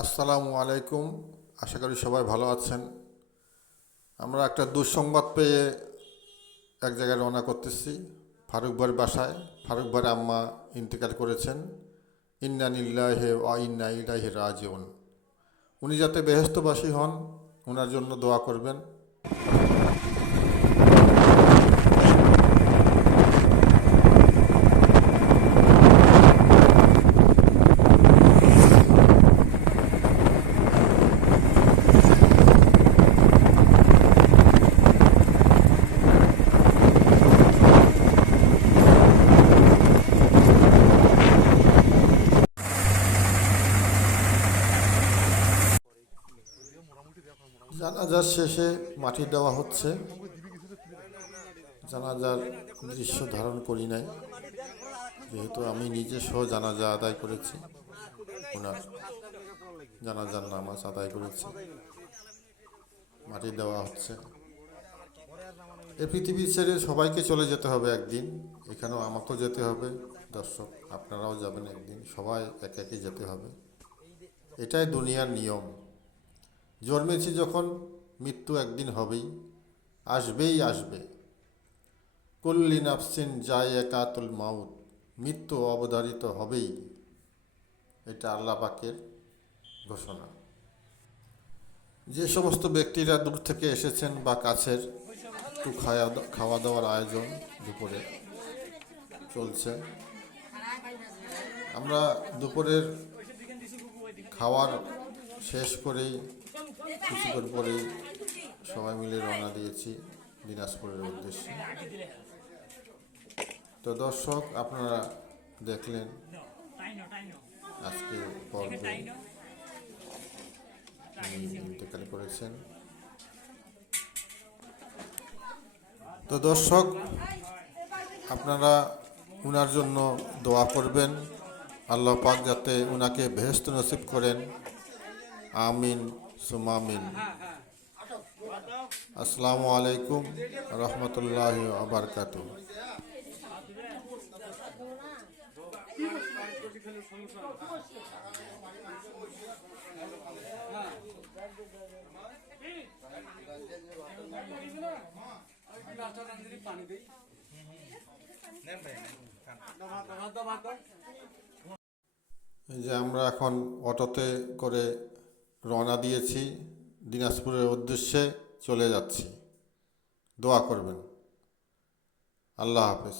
আসসালামু আলাইকুম। আশা করি সবাই ভালো আছেন। আমরা একটা দুঃসংবাদ পেয়ে এক জায়গায় রওনা করতেছি, ফারুক ভাইয়ের বাসায়। ফারুক ভাইয়ের আম্মা ইন্তেকাল করেছেন। ইন্না লিল্লাহি ওয়া ইন্না ইলাইহি রাজিউন। উনি যাতে বেহেশতবাসী হন, ওনার জন্য দোয়া করবেন। জানাজার শেষে মাটি দেওয়া হচ্ছে। জানাজার দৃশ্য ধারণ করি নাই, যেহেতু আমি নিজে সহ জানাজা আদায় করেছি। ওনার জানাজার নামাজ আদায় করেছি। মাটি দেওয়া হচ্ছে। এই পৃথিবী ছেড়ে সবাইকে চলে যেতে হবে একদিন। এখানেও আমাকেও যেতে হবে। দর্শক, আপনারাও যাবেন একদিন। সবাই একে একে যেতে হবে। এটাই দুনিয়ার নিয়ম। জন্মেছি যখন, মৃত্যু একদিন হবেই, আসবেই আসবে। কুল্লি নাফসিন জায়কাতুল মাউত, মৃত্যু অবধারিত হবেই। এটা আল্লাহ পাকের ঘোষণা। যে সমস্ত ব্যক্তিরা দূর থেকে এসেছেন বা কাছের, একটু খাওয়া দাওয়ার আয়োজন দুপুরে চলছে। আমরা দুপুরের খাওয়ার শেষ করেই কিছুক্ষণ পরেই সবাই মিলে রওনা দিয়েছি দিনাজপুরের উদ্দেশ্যে। তো দর্শক, আপনারা দেখলেন আজকে পর্বে ইন্তেকাল করেছেন। তো দর্শক, আপনারা উনার জন্য দোয়া করবেন। আল্লাহ পাক যাতে উনাকে বেহেশত নসিব করেন। আমিন সুমা আমিন। আসসালামু আলাইকুম রহমতুল্লাহি ওয়া বারাকাতুহু। এই যে আমরা এখন অটোতে করে রওনা দিয়েছি, দিনাজপুরের উদ্দেশ্যে চলে যাচ্ছি। দোয়া করবেন। আল্লাহ হাফেজ।